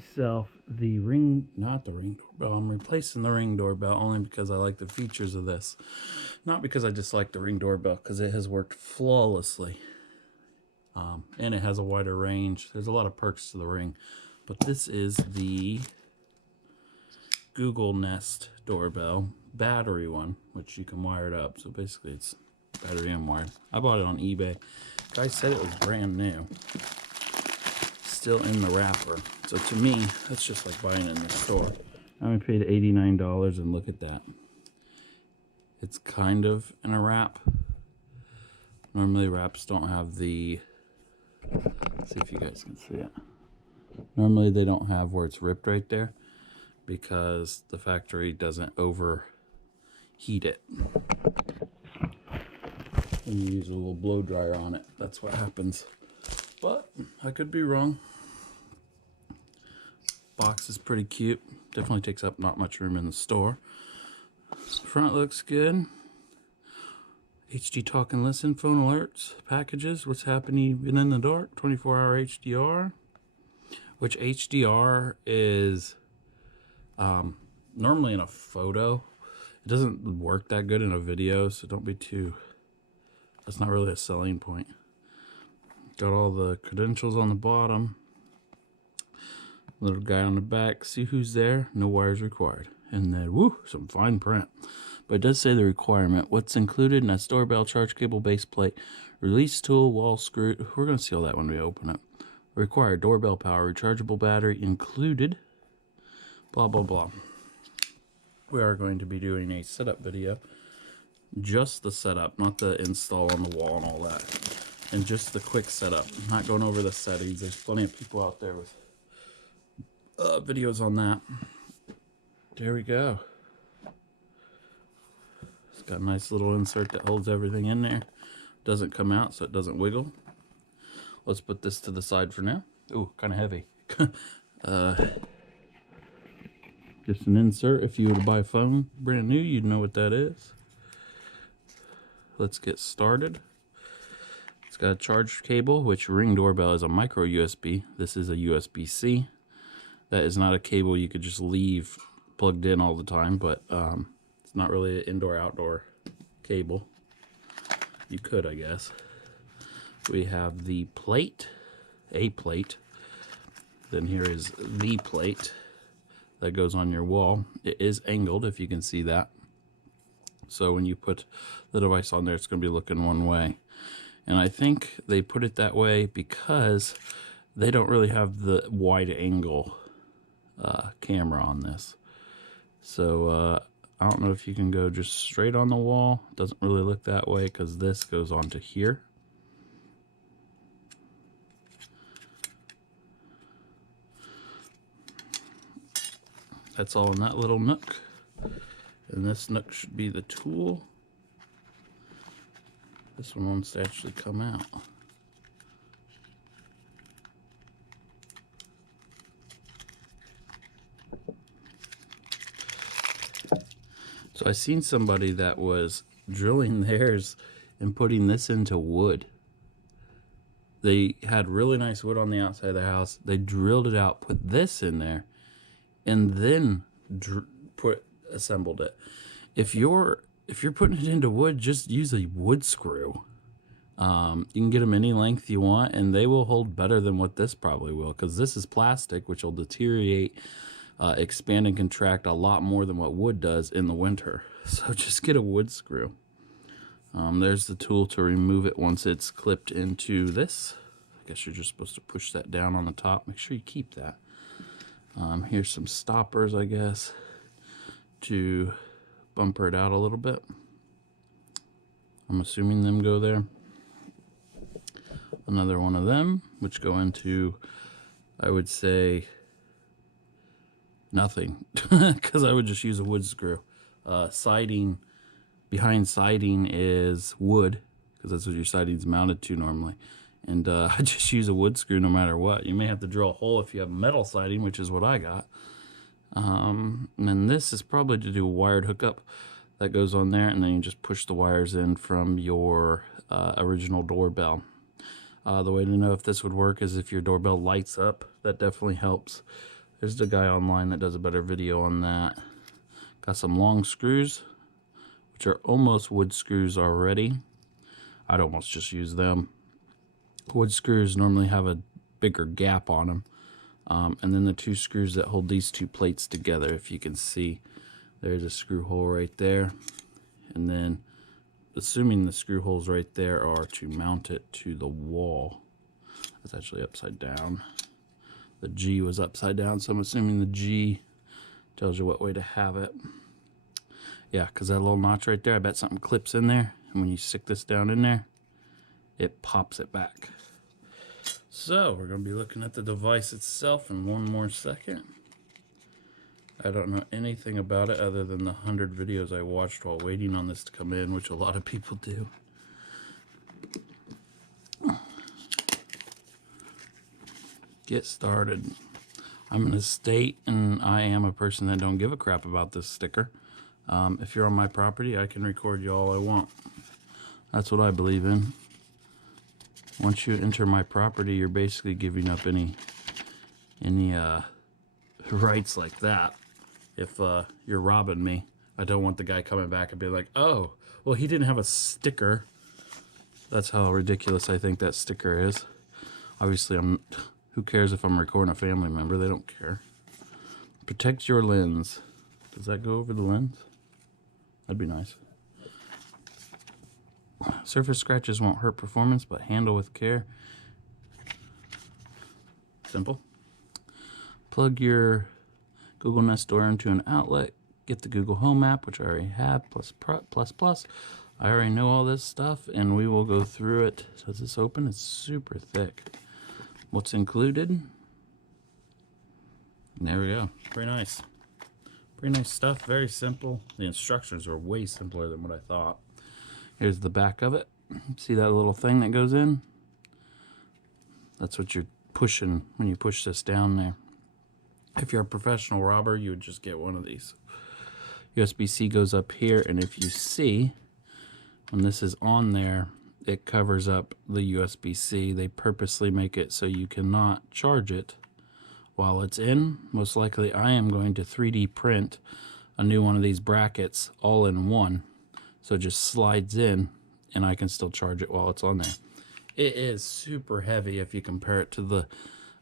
myself the ring, not the ring doorbell. I'm replacing the ring doorbell only because I like the features of this. Not because I dislike the ring doorbell, because it has worked flawlessly. And it has a wider range. There's a lot of perks to the ring. But this is the Google Nest doorbell battery one, which you can wire it up. So basically it's battery and wired. I bought it on eBay. Guy said it was brand new. Still in the wrapper. So to me, that's just like buying it in the store. I only paid $89 and look at that. It's kind of in a wrap. Normally wraps don't have the, let's see if you guys can see it. Normally they don't have where it's ripped right there because the factory doesn't overheat it. When you use a little blow dryer on it, that's what happens. But I could be wrong. Box is pretty cute. Definitely takes up not much room in the store. Front looks good. HD talk and listen, phone alerts, packages, what's happening even in the dark, 24-hour HDR. Which HDR is normally in a photo. It doesn't work that good in a video, so don't be too, that's not really a selling point. Got all the credentials on the bottom. Little guy on the back. See who's there. No wires required. And then, woo, some fine print. But it does say the requirement. What's included in that doorbell, charge cable, base plate, release tool, wall screw. We're going to see all that when we open it. Required doorbell power, rechargeable battery included. Blah, blah, blah. We are going to be doing a setup video. Just the setup, not the install on the wall and all that. And just the quick setup. I'm not going over the settings. There's plenty of people out there with videos on that. There we go. It's got a nice little insert that holds everything in there. Doesn't come out, so it doesn't wiggle. Let's put this to the side for now. Ooh, kind of heavy. Just an insert. If you were to buy a phone brand new, you'd know what that is. Let's get started. It's got a charge cable, which Ring Doorbell is a micro USB. This is a USB-C. That is not a cable you could just leave plugged in all the time, but it's not really an indoor-outdoor cable. You could, I guess. We have the plate, a plate. Then here is the plate that goes on your wall. It is angled, if you can see that. So when you put the device on there, it's going to be looking one way. And I think they put it that way because they don't really have the wide angle camera on this. So I don't know if you can go just straight on the wall. It doesn't really look that way because this goes onto here. That's all in that little nook. And this nook should be the tool. This one wants to actually come out. So I seen somebody that was drilling theirs and putting this into wood. They had really nice wood on the outside of their house. They drilled it out, put this in there, and then assembled it. If you're putting it into wood, just use a wood screw. You can get them any length you want, and they will hold better than what this probably will, because this is plastic, which will deteriorate, expand and contract a lot more than what wood does in the winter. So just get a wood screw. There's the tool to remove it once it's clipped into this. I guess you're just supposed to push that down on the top. Make sure you keep that. Here's some stoppers, I guess, to bumper it out a little bit. I'm assuming them go there. Another one of them, which go into, I would say, nothing, because I would just use a wood screw. Siding, behind siding is wood, because that's what your siding's mounted to normally. And I just use a wood screw no matter what. You may have to drill a hole if you have metal siding, which is what I got. And then this is probably to do a wired hookup that goes on there, and then you just push the wires in from your original doorbell. The way to know if this would work is if your doorbell lights up. That definitely helps. There's the guy online that does a better video on that. Got some long screws, which are almost wood screws already. I'd almost just use them. Wood screws normally have a bigger gap on them. And then the two screws that hold these two plates together, if you can see, there's a screw hole right there. And then, assuming the screw holes right there are to mount it to the wall. That's actually upside down. The G was upside down, so I'm assuming the G tells you what way to have it. Yeah, because that little notch right there, I bet something clips in there. And when you stick this down in there, it pops it back. So we're going to be looking at the device itself in one more second. I don't know anything about it other than the 100 videos I watched while waiting on this to come in, which a lot of people do. Get started. I'm in a state, and I am a person that don't give a crap about this sticker. If you're on my property, I can record you all I want. That's what I believe in. Once you enter my property, you're basically giving up any rights like that. If you're robbing me, I don't want the guy coming back and be like, oh, well, he didn't have a sticker. That's how ridiculous I think that sticker is. Obviously, who cares if I'm recording a family member? They don't care. Protect your lens. Does that go over the lens? That'd be nice. Surface scratches won't hurt performance, but handle with care. Simple. Plug your Google Nest door into an outlet. Get the Google Home app, which I already have, plus. I already know all this stuff, and we will go through it. Does this open? It's super thick. What's included? And there we go. Pretty nice. Pretty nice stuff. Very simple. The instructions are way simpler than what I thought. Here's the back of it. See that little thing that goes in? That's what you're pushing when you push this down there. If you're a professional robber, you would just get one of these. USB-C goes up here, and if you see, when this is on there, it covers up the USB-C. They purposely make it so you cannot charge it while it's in. Most likely, I am going to 3D print a new one of these brackets all in one. So it just slides in, and I can still charge it while it's on there. It is super heavy if you compare it to the,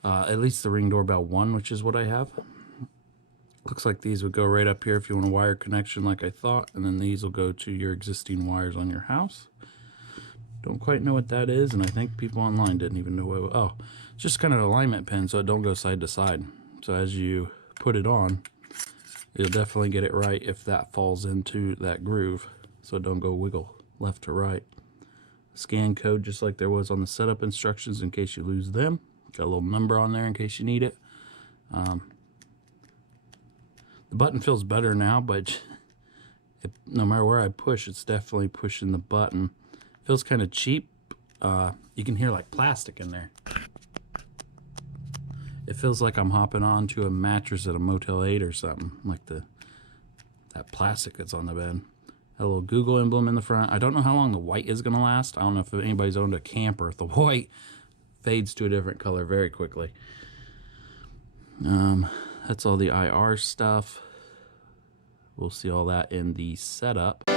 at least the Ring Doorbell 1, which is what I have. Looks like these would go right up here if you want a wire connection like I thought, and then these will go to your existing wires on your house. Don't quite know what that is, and I think people online didn't even know what. Oh, it's just kind of an alignment pin so it don't go side to side. So as you put it on, you'll definitely get it right if that falls into that groove. So it don't go wiggle left to right. Scan code just like there was on the setup instructions in case you lose them. Got a little number on there in case you need it. The button feels better now, but no matter where I push, it's definitely pushing the button. Feels kind of cheap. You can hear like plastic in there. It feels like I'm hopping onto a mattress at a Motel 8 or something, like that plastic that's on the bed. A little Google emblem in the front. I don't know how long the white is going to last. I don't know if anybody's owned a camper. If the white fades to a different color very quickly. That's all the IR stuff. We'll see all that in the setup.